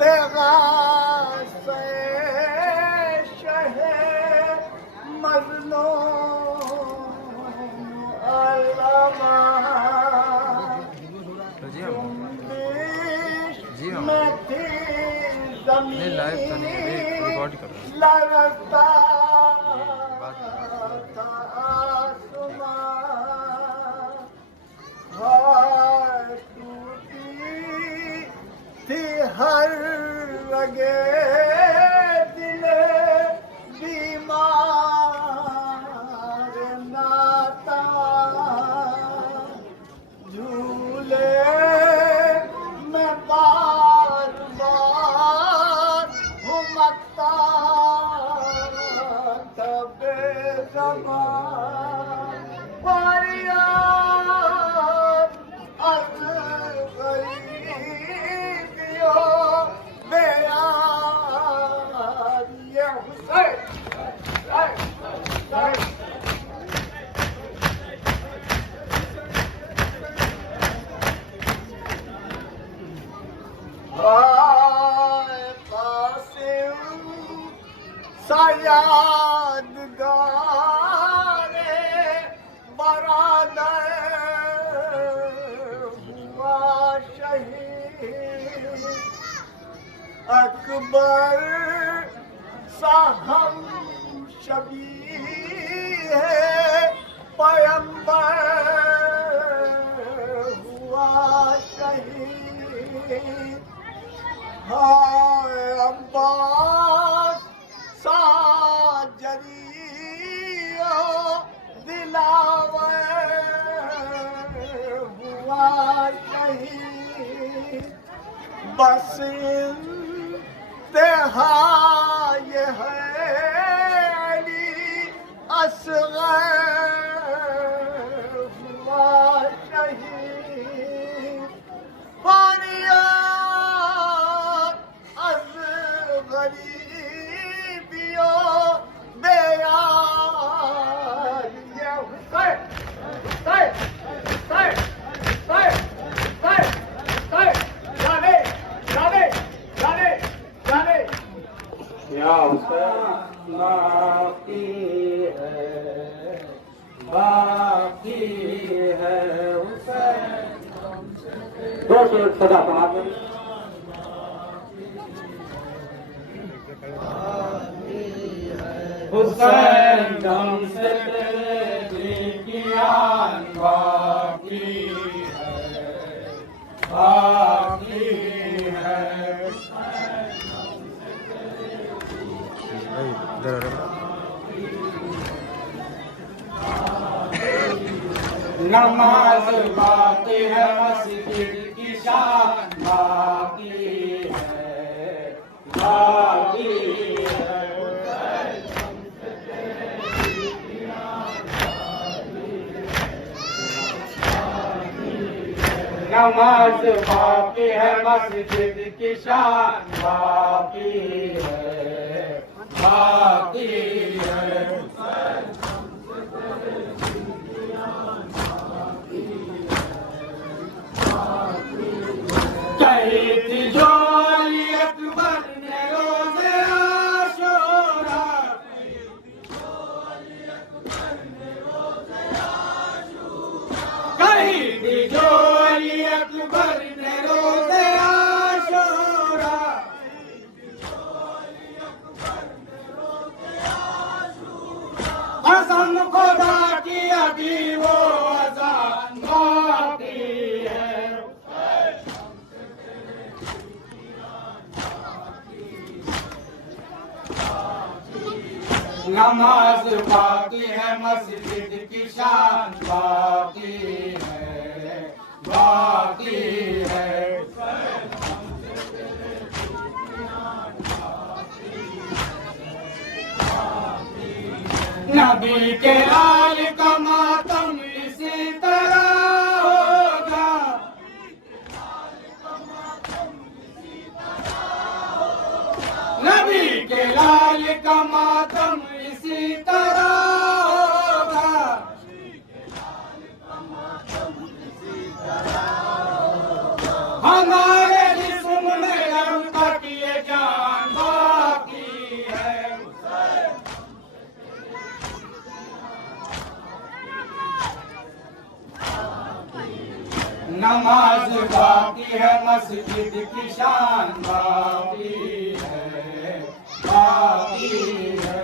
तेरा से शहे मजनून अल्लामा में थी ज़मीन लरज़ता था आसमां टूटी थी हर रगे दिले बीमार नाता झूले में बार बार घुमता था बेज़बान फरियाद अज़ गरीबियों बेयार ये हुसैन यादगारे बरादर हुआ शहीद अकबर साहब शबी है पैगंबर हुआ शहीद हाय अब्बास साजरिया दिलावर हुआ शहीद बस इंतहा ये है अली असग़र हुआ शहीद फरियाद अज़ गरीबियों बेयार ये हुसैन जाने जाने जाने जाने या हुसैन बाकी है हुसैन दो शेर सदा समाज में हुसैन दम से तेरी कियान बाकी है नमाज बाकी है मस्जिद की शान बाकी है नमाज बाकी है मस्जिद की शान बाकी है कही थी जो अली अकबर ने रोज़े आशूरा कही थी जो अली अकबर ने रोज़े आशूरा कसम खुदा की अभी वो अज़ान बाकी है नमाज बाकी है मस्जिद की शान बाकी है नबी के लाल का मातम इसी तरह होगा नबी के लाल का मातम इसी तरह होगा हमारे जिस्म में अब तक नमाज बाकी है, मस्जिद की शान बाकी है, बाकी है।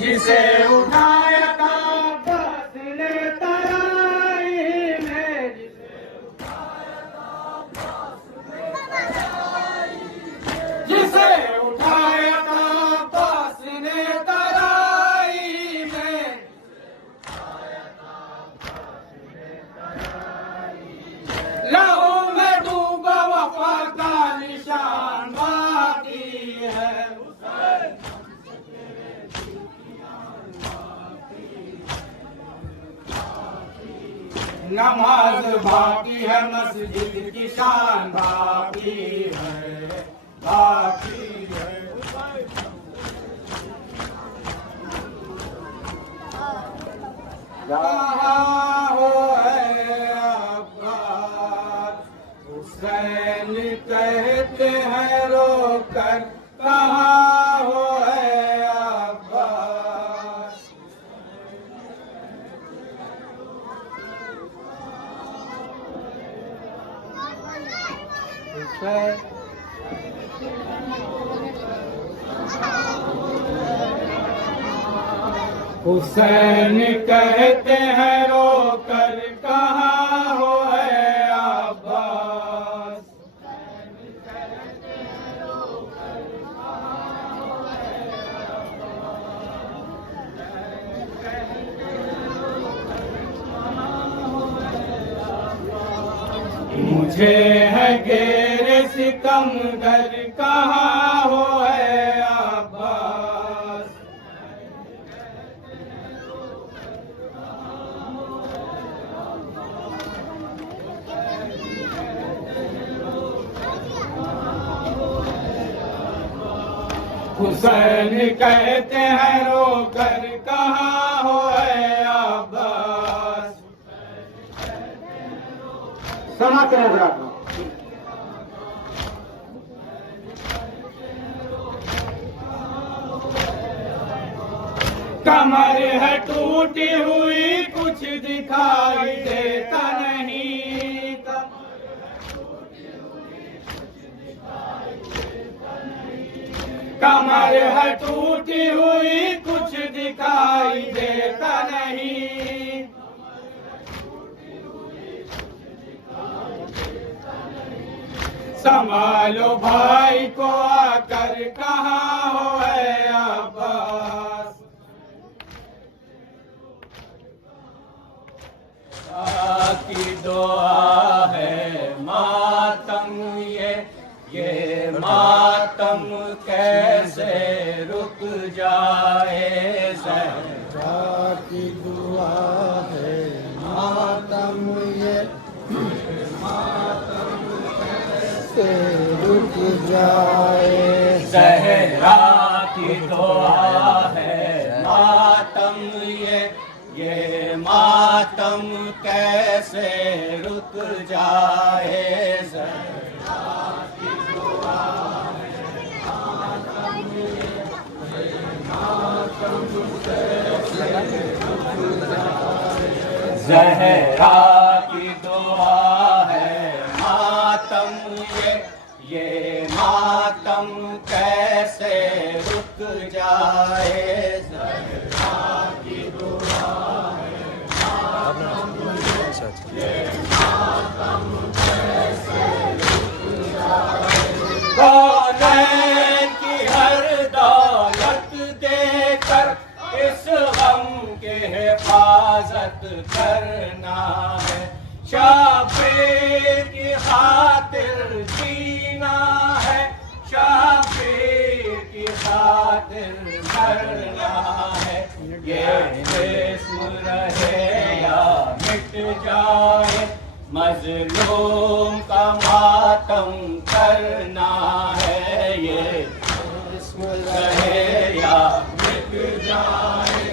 जिसे उठाया था अब्बास ने तराई में, जिसे उठाया था अब्बास ने तराई में, लहू में डूबा वफा का निशान बाकी है। नमाज बाकी है, मस्जिद की शान बाकी है, बाकी है। कहाँ हो है अब्बास, हुसैन कहते हैं रोकर, कहाँ हो है अब्बास। हुसैन कहते हैं रोकर, कहाँ हो है अब्बास। मुझे है गेरे सितमगर, कहाँ हो है अब्बास। हुसैन कहते हैं रोकर, कहाँ हो है अब्बास। समाते हैं हजरात। कमर है टूटी हुई, कुछ दिखाई देता नहीं, कमर है टूटी हुई, कुछ दिखाई देता नहीं। संभालो भाई को आकर, कहाँ हो है अब्बास। की दुआ है मातम ये मातम कैसे रुक जाए। ज़हरा की दुआ है मातम ये मातम कैसे रुक जाए। ज़हरा की दुआ है मातम ये मातम कैसे रुक जाए। ज़हरा की दुआ है मातम ये मातम कैसे रुक जाए। ज़हरा की दुआ है मातम ये मातम कैसे रुक जाए। कौनैन की हर दौलत देकर इस गम के हिफाजत करना है। शाफी की खातिर जीना है, शाफी की खातिर मरना है। ये जिस्म रहे या मिट जाए, मजलूम का मातम करना है। ये जिस्म रहे या मिट जाए,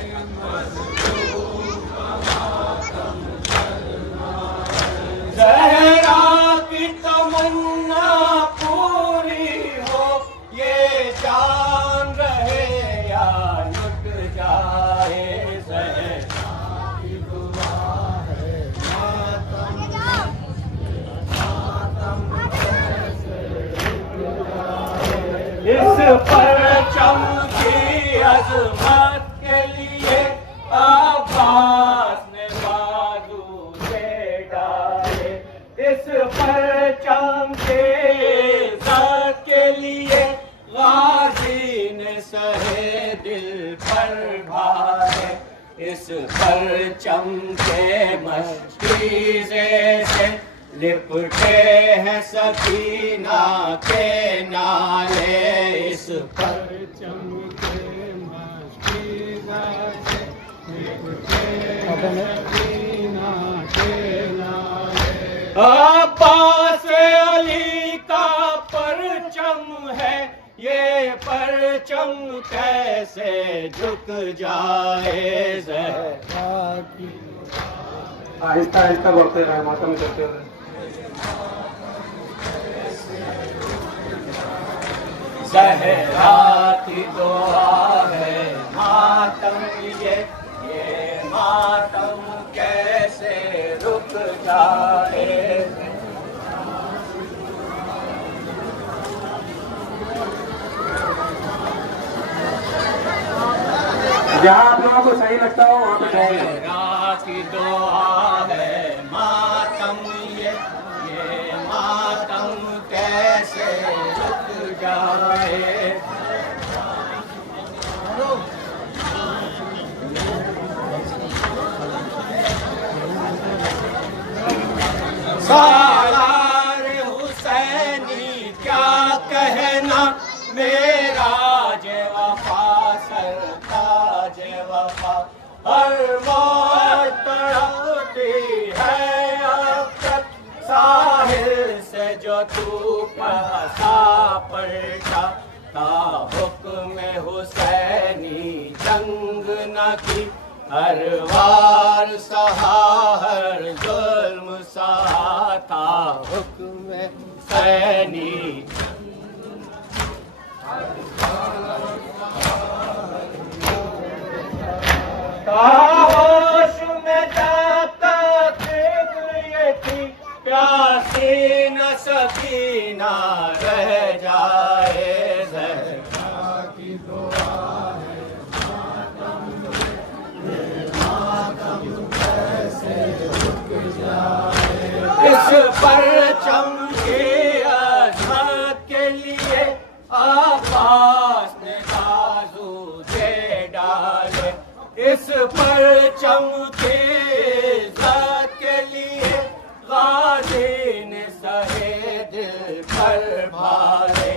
ज़हरा की तमन्ना पूरी हो, ये जान रहे या लुट परचम की अजमत के लिए अब्बास ने बाजू से डाले। इस परचम के इज्जत के लिए गाजी ने सहे दिल पर भारे। इस परचम के मशकीज़े से लिपटे हैं सकीना के नाले। इस परचम के मशकीज़े से लिपटे हैं सकीना के नाले। अब्बास अली का परचम है, ये परचम कैसे झुक जाए ज़हरा की। आहिस्ता आहिस्ता बढ़ते रहे, मातम करते हुए। ज़हरा की दुआ है मातम ये मातम कैसे रुक जाए। जहाँ आप लोगों को सही लगता हो वहाँ पे जाइए। ज़हरा की दुआ है मातम ये मातम कैसे रुक जाए। सालार हुसैनी क्या कहना, मेरा जे वफा सरताज वफा। हर मौत तड़पती है अब तक, साहिल से जो तू फंसा पलटा। ता हुक्म हुसैनी जंग न की, हर वार सहा हर जुल्म सहा। था हुक्म हुसैनी होश में जाता ये थी, प्यासी न सकीना रह जाए। ज़हरा की दुआ है मातम कैसे रुक जाए। इस परचम की अज़मत के लिए अब्बास ने बाजू दे डाले। इस परचम की इज्जत के लिए गाजी ने सहे दिल पर भारे।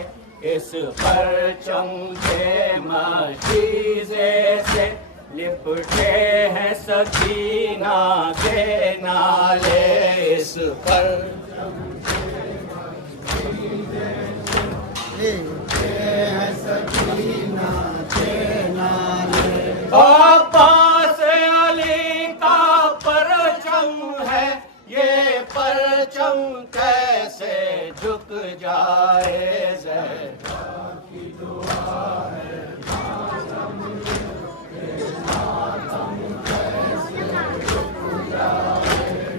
इस परचम के मशीज़े से लिपटे हैं सकीना के नाले। इस परचम के मशीज़े से लिपटे हैं सकीना के नाले। अब्बास अली का परचम है, ये परचम कैसे झुक जाए। ज़हरा की दुआ है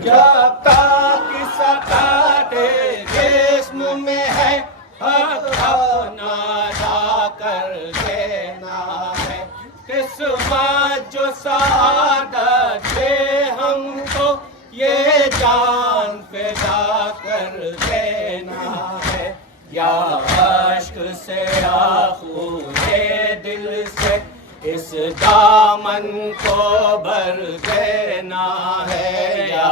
जब तक सकाते जिस्म में है, हक अपना अदा कर देना है। किस्मत जो सआदत दे हमको, ये जान फिदा कर देना है। या अश्क से या खूने दिल से इस दामन को भर देना है। या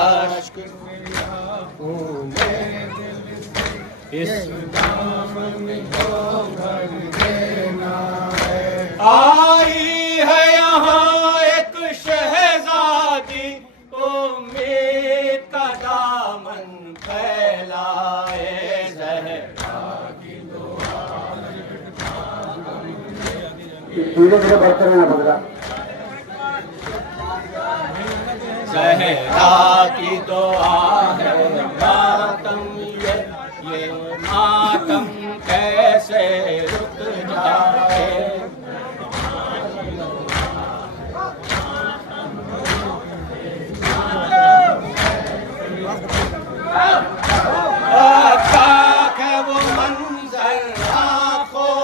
अश्क से या खूने दिल से इस दामन को भर देना है। आई है यहाँ एक शहजादी, उम्मीद का दामन फैलाए। ज़हरा की दुआ धीरे धीरे बढ़ते रहना पड़ेगा। ज़हरा की दुआ है मातम ये मातम कैसे रुक जाए। है वो मंजर आँखों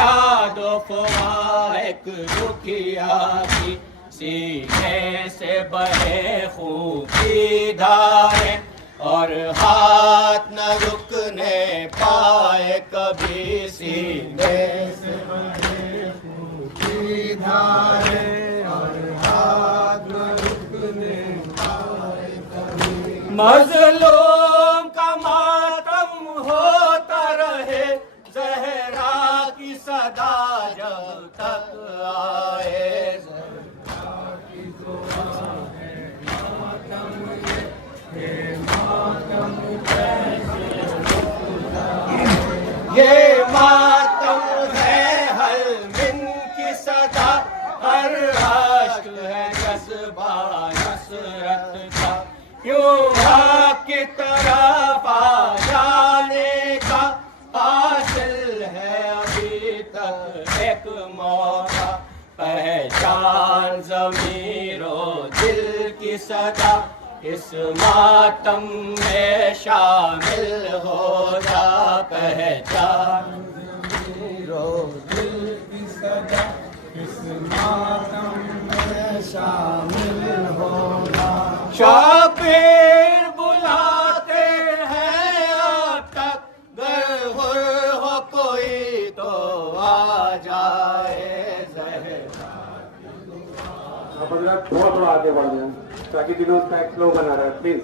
फरियाद एक दुखिया की, सीने से बहे खून की धारें और हाथ न रुकने पाए कभी, सीने से बहे खून की धारें और हाथ न रुकने पाए कभी। मजलूम का मातम होता रहे, ज़हरा की सदा जब तक आए, ज़हरा की दुआ है मातम ये मातम कैसे रुक जाए। ये मातम है हलमिन की सदा, हर आश्क है जज्बा नुसरत का, यूं हक की तरफ आ जाने का हासिल है अभी तक एक मौका। पहचान ज़मीरो दिल की सदा, इस मातम में शामिल हो जा। पहचान ज़मीरो दिल की सदा, इस मातम में शामिल हो जा। शाबिर बुलाते हैं अब तक, गर हो कोई तो आ जाए। थोड़ा थोड़ा आगे बढ़ जाए ताकि जुलूस का एक फ्लो बना रहे, प्लीज।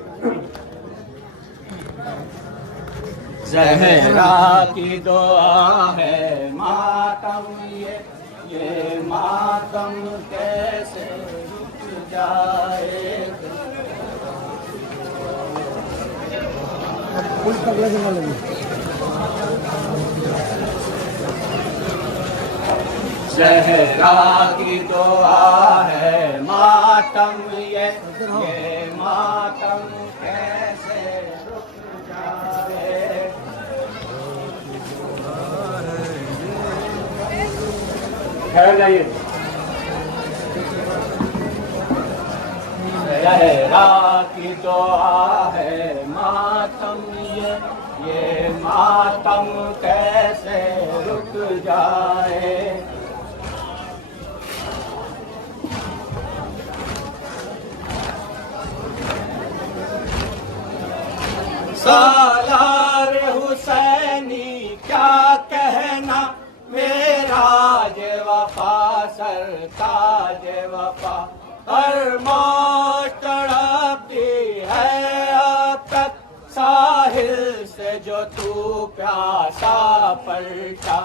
ज़हरा की दुआ है मातम ये मातम कैसे रुक जाए। ज़हरा की दुआ है मातम ये मातम कैसे रुक जाए। ठहर जाइए। ज़हरा की दुआ है मातम ये मातम कैसे रुक जाए। सालार हुसैनी क्या कहना, मेरा जे वफा सरताज वफा, हर मौत तड़पती है अब तक, साहिल से जो तू प्यासा पलटा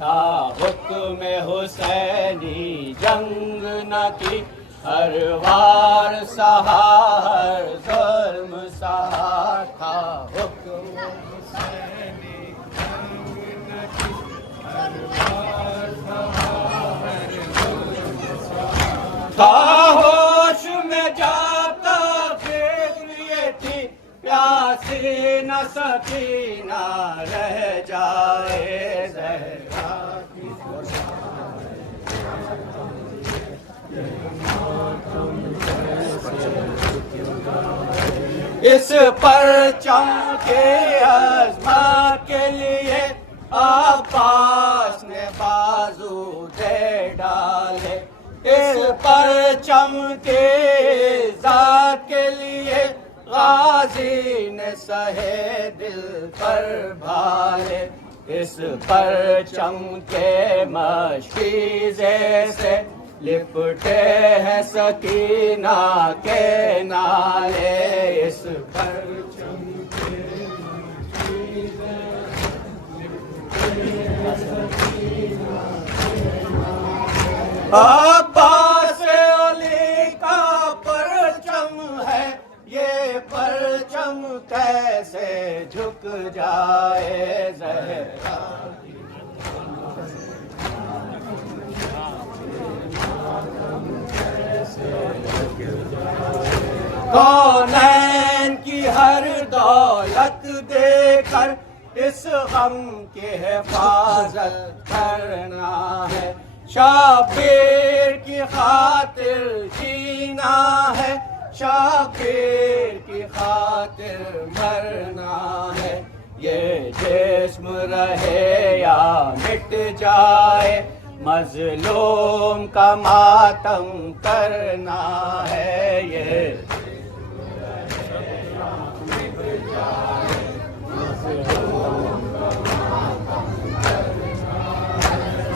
था। हुक्म हुसैनी जंग न की, हर वार सहा हर जुल्म सहा था। हुक्म हुसैनी जंग न की, हर वार सहा हर जुल्म सहा था। होश में जाता फिक्र ये थी, प्यासी न सकीना रह जाए। ज़हरा की इस परचम के अज़मा के लिए अब्बास ने बाजू दे डाले। इस परचम के इज़्ज़त के लिए गाज़ी ने सहे दिल पर भाले। इस परचम के मशीज़े से लिपटे हैं सकीना के नाले। इस परचम के मशीज़े लिपटे हैं सकीना के नाले। अब्बास अली का परचम है, ये परचम कैसे झुक जाए। ज़हरा कौनैन की हर दौलत देकर इस गम की हिफाजत करना है। शाबिर की खातिर जीना है, शाबिर की खातिर मरना है। ये जिस्म रहे या मिट जाए, मजलूम का मातम करना है। ये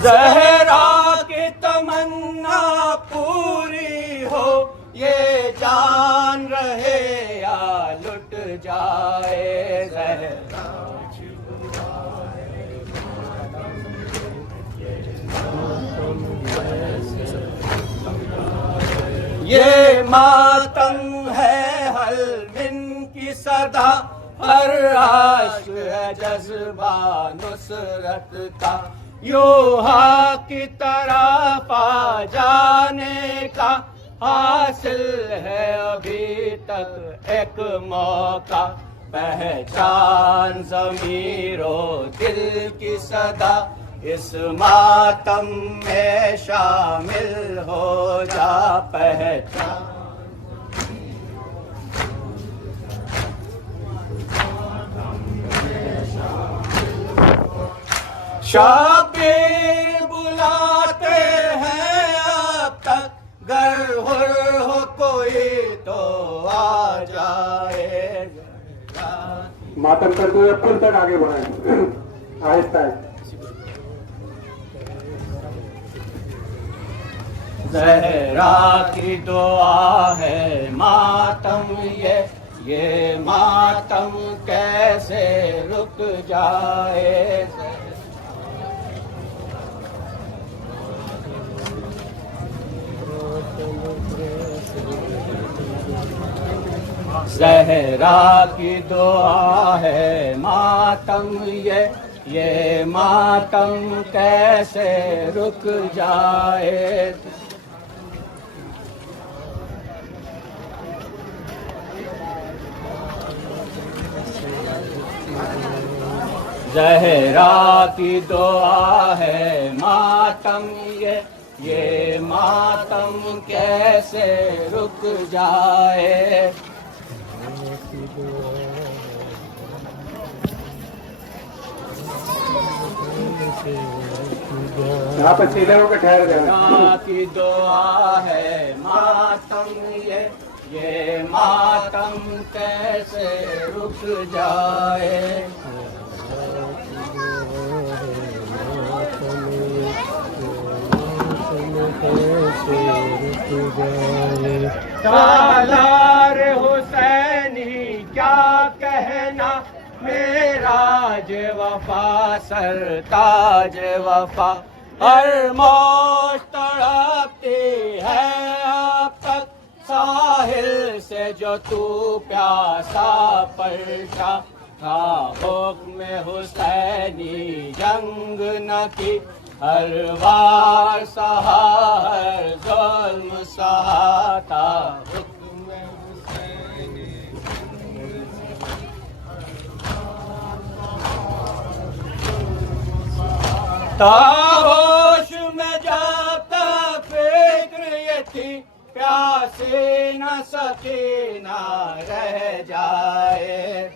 ज़हरा की तमन्ना पूरी हो, ये जान रहे या लुट जाए। ज़हरा ये मातम है हलमिन की सदा, हर आशिक़ है जज्बा नुसरत का। यूं हक़ की तरफ आ जाने का हासिल है अभी तक एक मौका। पहचान ज़मीरो दिल की सदा, इस मातम में शामिल हो जा। पहचान शाबिर बुलाते हैं अब तक, गर हुर हो कोई तो आ जाए। मातम करते हुए पुल तक आगे बढ़ाएं, आहिस्ता है। ज़हरा की दुआ है मातम ये मातम कैसे रुक जाए। ज़हरा की दुआ है मातम ये मातम कैसे रुक जाए। ज़हरा की दुआ है मातम ये मातम कैसे रुक जाए। यहाँ पर सीधे होकर ठहर जाए। ज़हरा की दुआ है मातम ये मातम कैसे रुक जाए। सालार हुसैनी क्या कहना, मेराज वफा सरताज वफा। हर मौज तड़पती है अब तक, साहिल से जो तू प्यासा पलटा था। हुक्म हुसैनी जंग न की, हर वार सहा हर ज़ुल्म सहा था। ताहोश में जब तक फिक्र ये थी, प्यासे न सके ना रह जाए।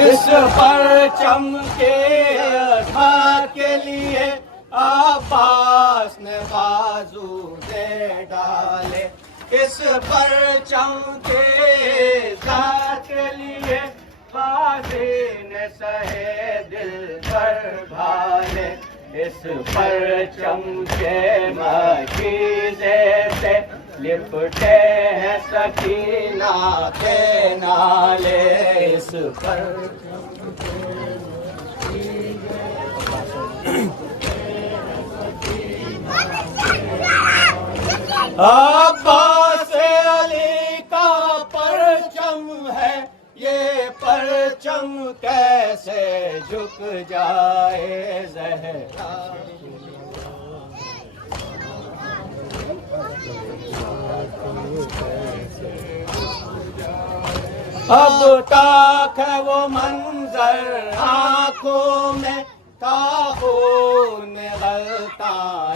इस परचम के अधा के लिए अब्बास ने बाजू दे डाले। इस परचम के साथ के लिए गाजी ने सहे दिल पर भाले। इस परचम के मकीज़े से लिपटे हैं सकीना के नाले। इस पर अब्बास अली का परचम है, ये परचम कैसे झुक जाए। ज़हरा अब तक है वो मंजर आँखों में, ताख़ून गलता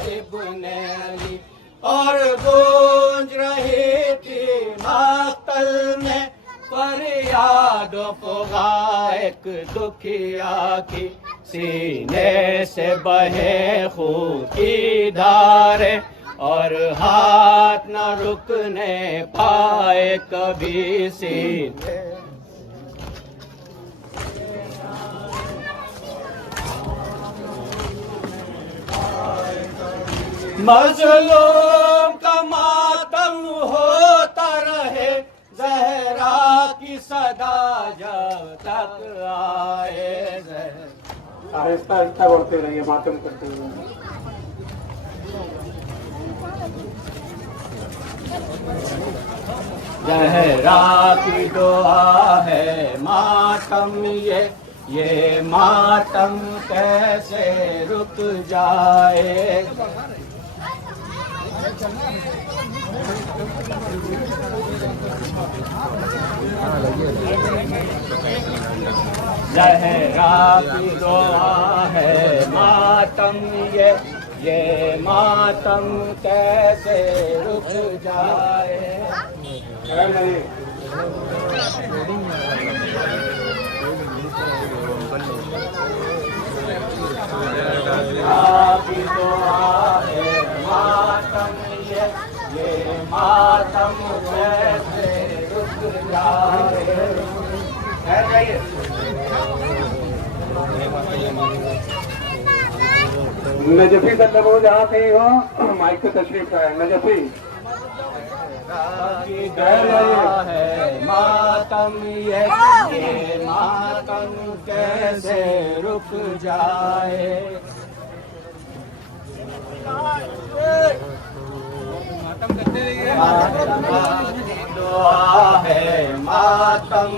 इब्ने अली। और गूंज रही थी मातल में फरियाद फुगाइक दुखिया की। सीने से बहे खून की धारे और हाथ न रुकने पाए कभी सीने। मजलूम का मातम होता रहे, ज़हरा की सदा जब तक आए। आहिस्ता आहिस्ता बोलते रहिए, मातम करते हुए। ज़हरा की दुआ है मातम ये मातम कैसे रुक जाए। ज़हरा की दुआ है मातम ये मातम कैसे रुक जाए। आपकी दुआ है मातम ये मातम कैसे रुक जाए। नजफी तल्लबो जहाँ कहीं हो माइक पे तशरीफ है। नजफी है मातम ये मातम कैसे रुक जाए। दुआ है मातम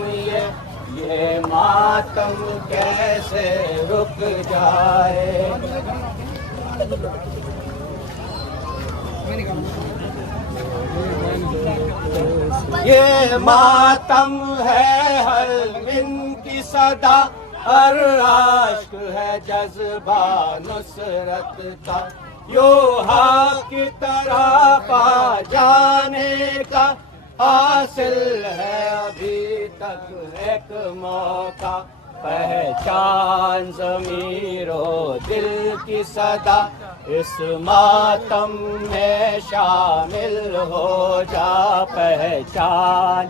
ये मातम कैसे रुक जाए। ये मातम है हर दिन की सदा, हर आश्क है जज्बा नुसरत का। यो हक की तरह पा जाने का हासिल है अभी तक एक मौका। पहचान ज़मीरो दिल की सदा, इस मातम में शामिल हो जा पहचान।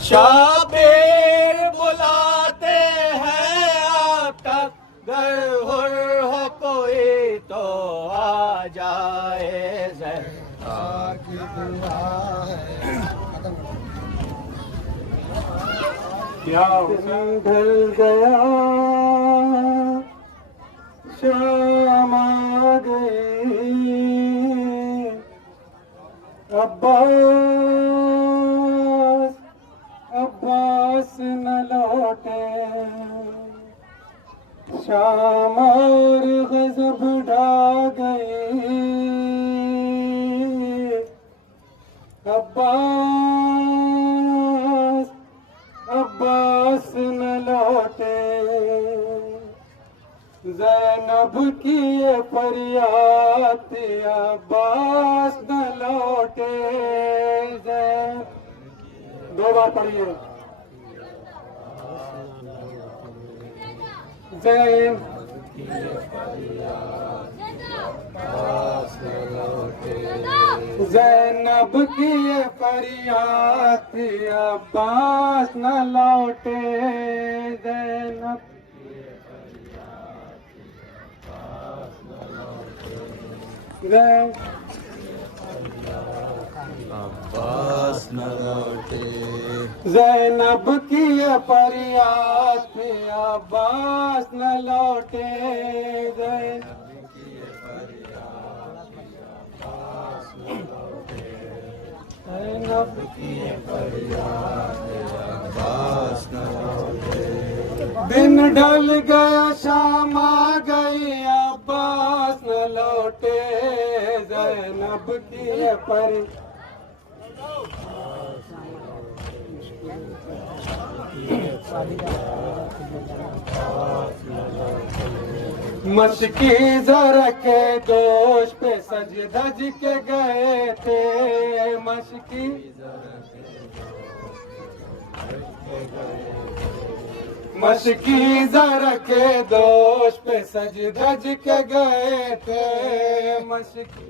शाबीर बुलाते हैं आप तक, गर हुर हो कोई तो आ जाए। क्या ढल गया शाम आ गई, अब्बास अब्बास न लौटे। शाम और गज़ब ढा गई, अब्बास अब्बास न लौटे। ज़ैनब की ये फरियाद अब्बास न लौटे। दो बार पढ़िए। ज़ैनब की ये फरियाद अब्बास न लौटे। ज़ैनब अब्बास न लौटे। ज़ैनब की ये फरियाद अब्बास न लौटे। ज़ैनब की ये फरियाद अब्बास न लौटे। दिन ढल गया शाम आ गई, अब्बास न लौटे। ज़ैनब की ये फरियाद मशकी जरा के दोष पे सज धज के गए थे, मशकी जरा के दोष पे सज धज के गए थे, मशकी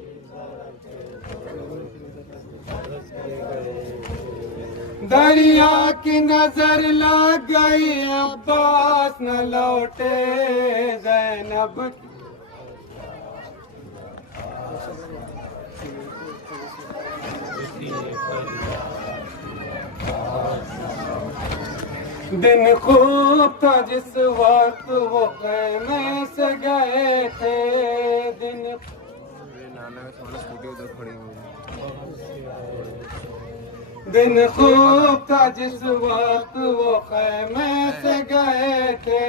दरिया की नजर लग गई अब्बास न लौटे, ज़ैनब दिन खूब था जिस वक्त वो ख़ैमे से गए थे, दिन खूब था जिस वक्त वो ख़ैमे से गए थे,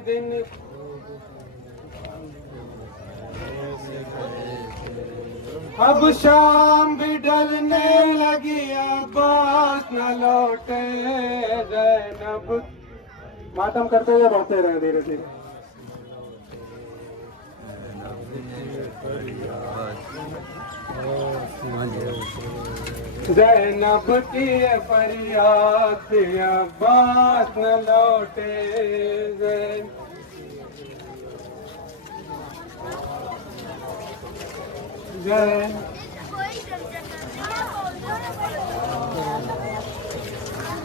दिन अब शाम भी ढलने लगी अब्बास न लौटे, ज़ैनब मातम करते हुए बढ़ते रहे धीरे धीरे। ज़ैनब की फरियाद थी अब्बास न लौटे,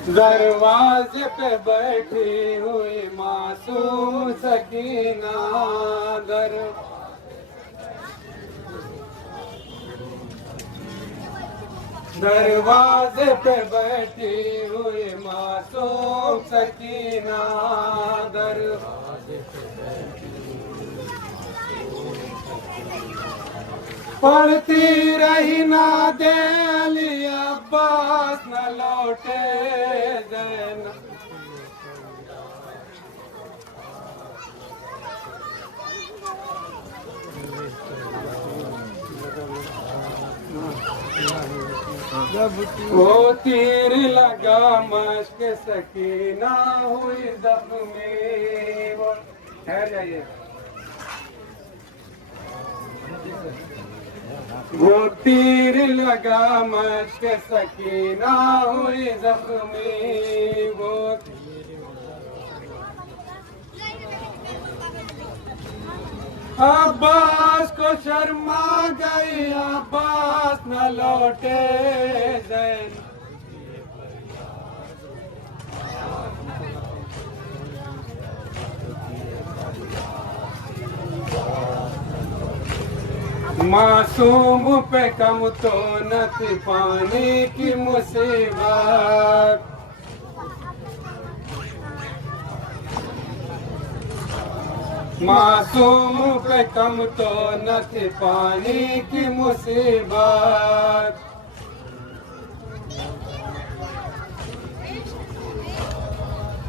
दरवाजे पे बैठी हुई मासूम सकीना, दरवाजे पे बैठी हुई मासूम सकीना, दरवाजे पे पढ़ती रही ना दे अली अब्बास न लौटे, ज़ैनब वो तीर लगा मश्क सकीना हुई ज़ख्मी, वो ठहर जाइए, वो तीर लगा मश्क सकीना हुई ज़ख्मी, वो अब्बास को शर्मा गई अब्बास न लौटे, मासूम पे कम तो न थी पानी की मुसीबत, मासूम पे कम तो न थी पानी की मुसीबत,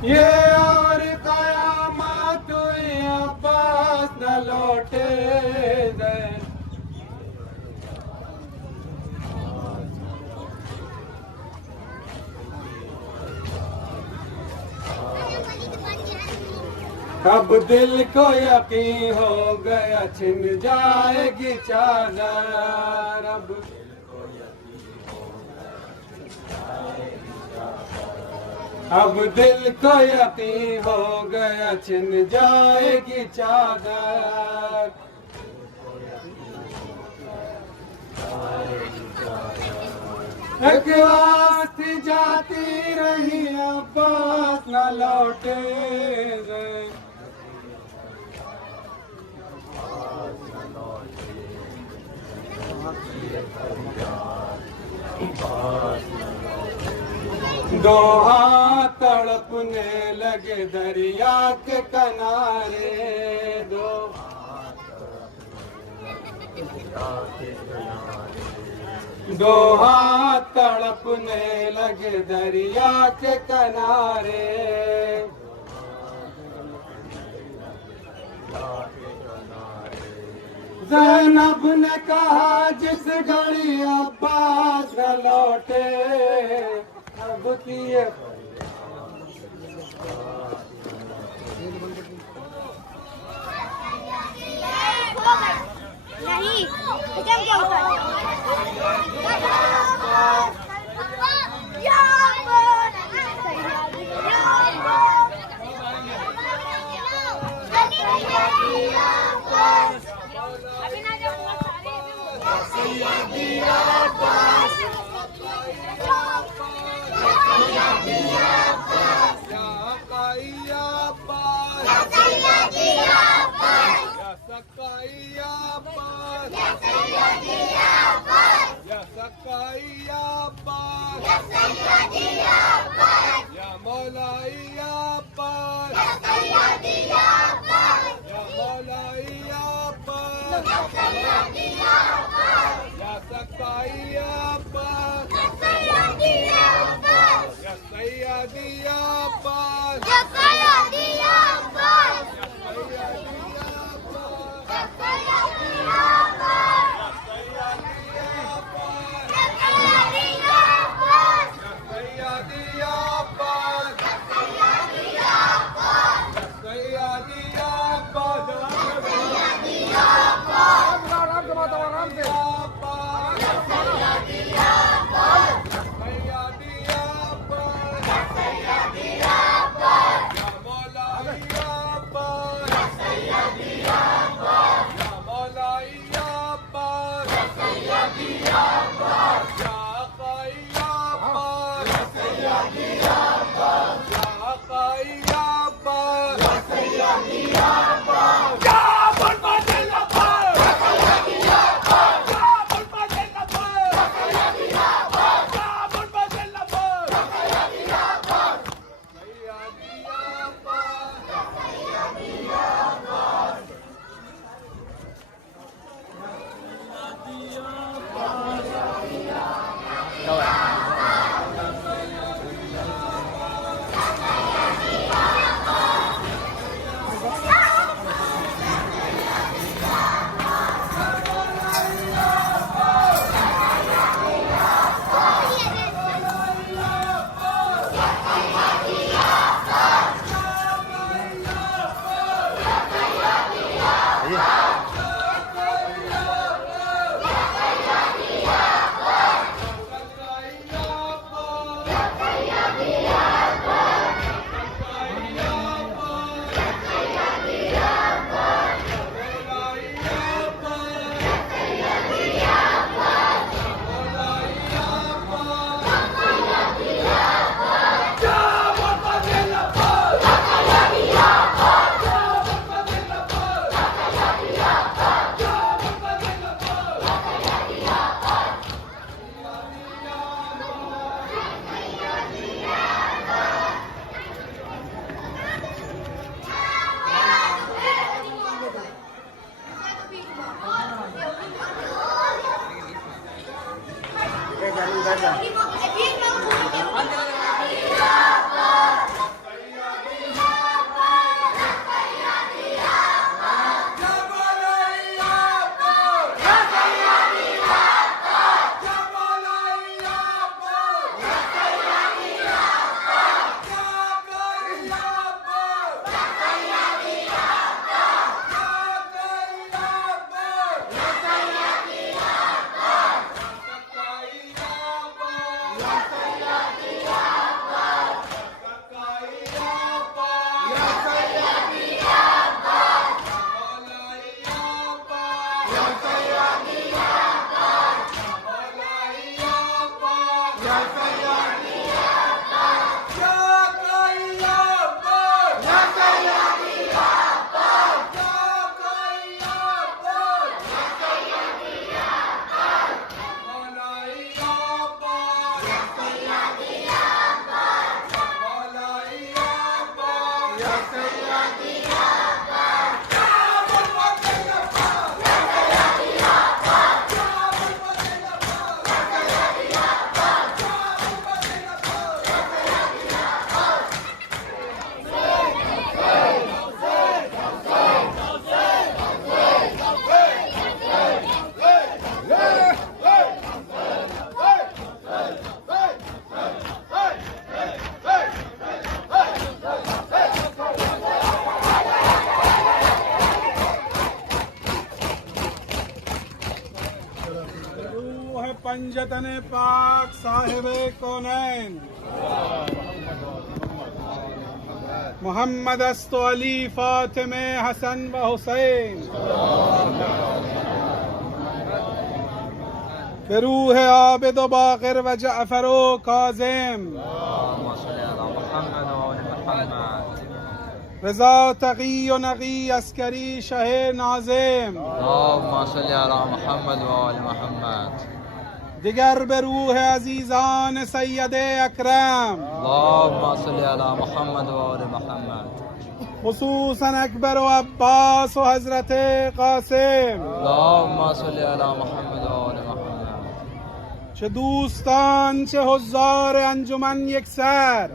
ये और कयामत हुई अब्बास न लौटे, अब दिल को यकीन हो गया छिन जाएगी चादर, अब दिल को यकीन हो गया छिन जाएगी चादर, एक आस्ती जाती रही अब्बास न लौटे, दो हाथ तड़पने लगे दरिया के किनारे, दो हाथ तड़पने लगे दरिया के किनारे, ज़ैनब ने कहा जिस घड़ी अब्बास न लौटे, अब किए नहीं जम क्या होता अभी ना जाऊंगा पंजतन पाक साहिब कौनैन मोहम्मद अस्तो अली फातिमे हसन व हुसैन रूह आबिद व बाक़िर व जअफर व काज़िम रज़ा तक़ी व नक़ी अस्करी शहे नाज़िम दिगर बरूह अजीज़ान सैयद अकरम खुसूसन अकबर व अब्बास व हज़रत क़ासिम चे दोस्तान चे हुज़्ज़ार अंजुमन यकसर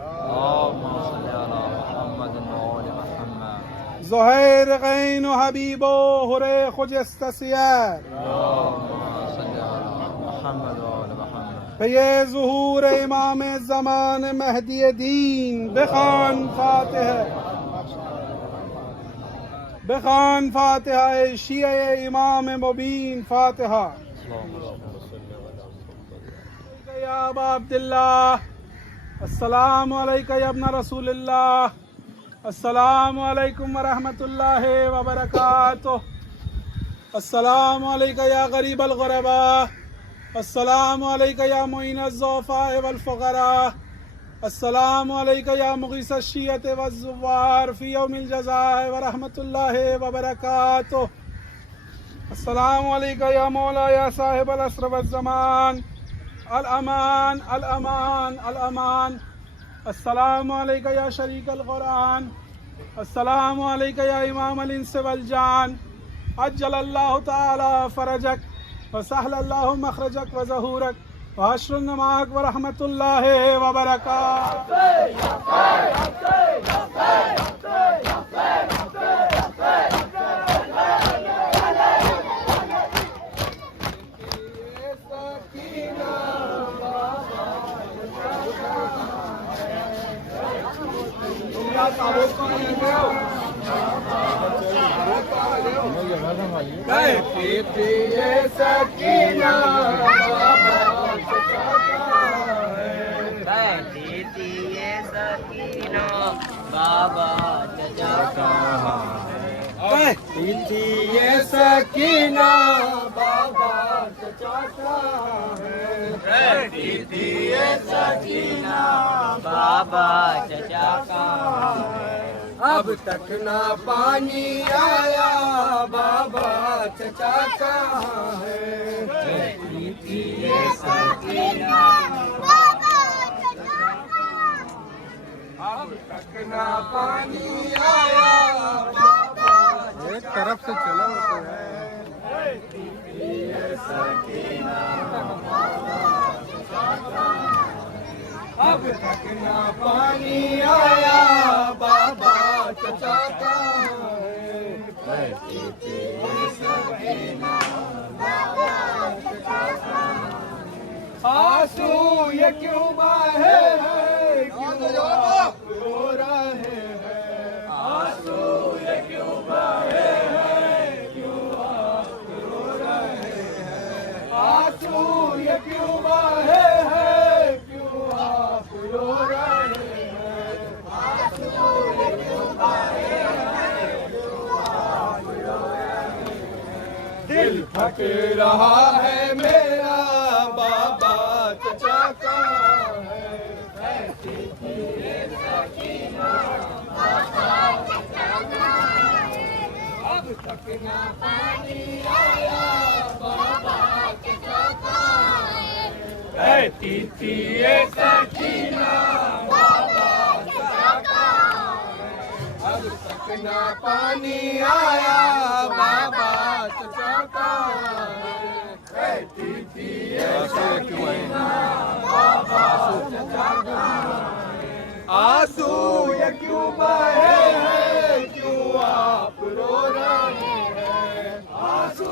ज़ुहैर गैन व हबीबो हुरे खुजस्तसियर ये ज़ुहूर इमाम ज़मान महदी दीन बेखान फातिहा शिया इमाम मुबीन फातिहा या अबा अब्दुल्लाह अस्सलामु अलैका या इब्न रसूलिल्लाह अस्सलामु अलैकुम व रहमतुल्लाहि व बरकातुहू अस्सलामु अलैका या गरीबल गुरबा अस्सलामु अलैका या मुईन अज़्ज़ुफ़ा वल फ़ुक़रा अस्सलामु अलैका या मुग़ीस अश्शियत व ज़ुव्वार फ़ी यौमिल जज़ाअ व रहमतुल्लाहि व बरकातुहू अस्सलामु अलैका या मौला या साहिबल असर व ज़मान अल अमान अल अमान अल अमान अस्सलामु अलैका या शरीकल कुरान अस्सलामु अलैका या इमाम अल इंस वल जान अज्जलल्लाहु तआला फरजक व सहलल्लाहु मखरजक व ज़हूरक व हश्रुन माक व रहमतुल्लाहि व बाबा चचा कहाँ ये सकीना बाबा चचा कहाँ है ये सकीना बाबा चचा कहाँ है अब तक ना पानी आया बाबा चचा कहाँ है ये सकीना अब तक ना पानी आया एक तरफ से चला होता है अब तक ना पानी आया बाबा चचा कहाँ है आंसू ये क्यों बहे हैं क्यों आप रो रहे हैं आंसू ये क्यों बहे हैं क्यों आप रो रहे हैं आंसू ये क्यों बहे हैं क्यों आप रो रहे हैं आंसू ये क्यों बहे हैं क्यों आप रो रहे हैं दिल थक रहा है मेरा बाबा चचा कहाँ है अब तक ना पानी आया बाबा चचा कहाँ है तीती ये सकीना बाबा चचा कहाँ है अब तक ना पानी आया बाबा चचा कहाँ है तीती ये सकीना बाबा चचा कहाँ है आंसू ये क्यों बहे हैं क्यों आप रो रहे हैं आंसू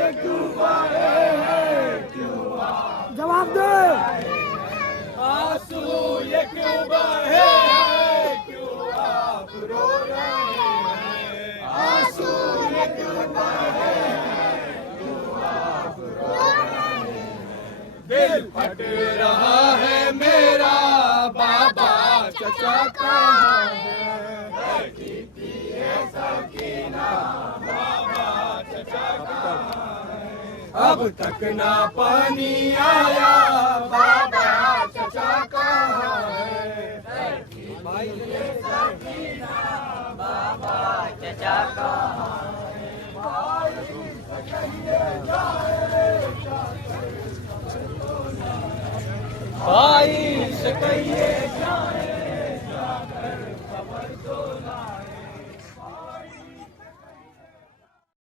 ये क्यों बहे हैं क्यों आप जवाब दे आंसू ये क्यों बहे हैं क्यों आप रो रहे हैं आंसू ये क्यों बहे हैं क्यों आप रो रहे हैं भटक रहा है मेरा बाबा चचा कहाँ है? अब तक ना पानी आया बाबा चचा कहाँ है? भाई से कहिए जाए जाकर खबर तो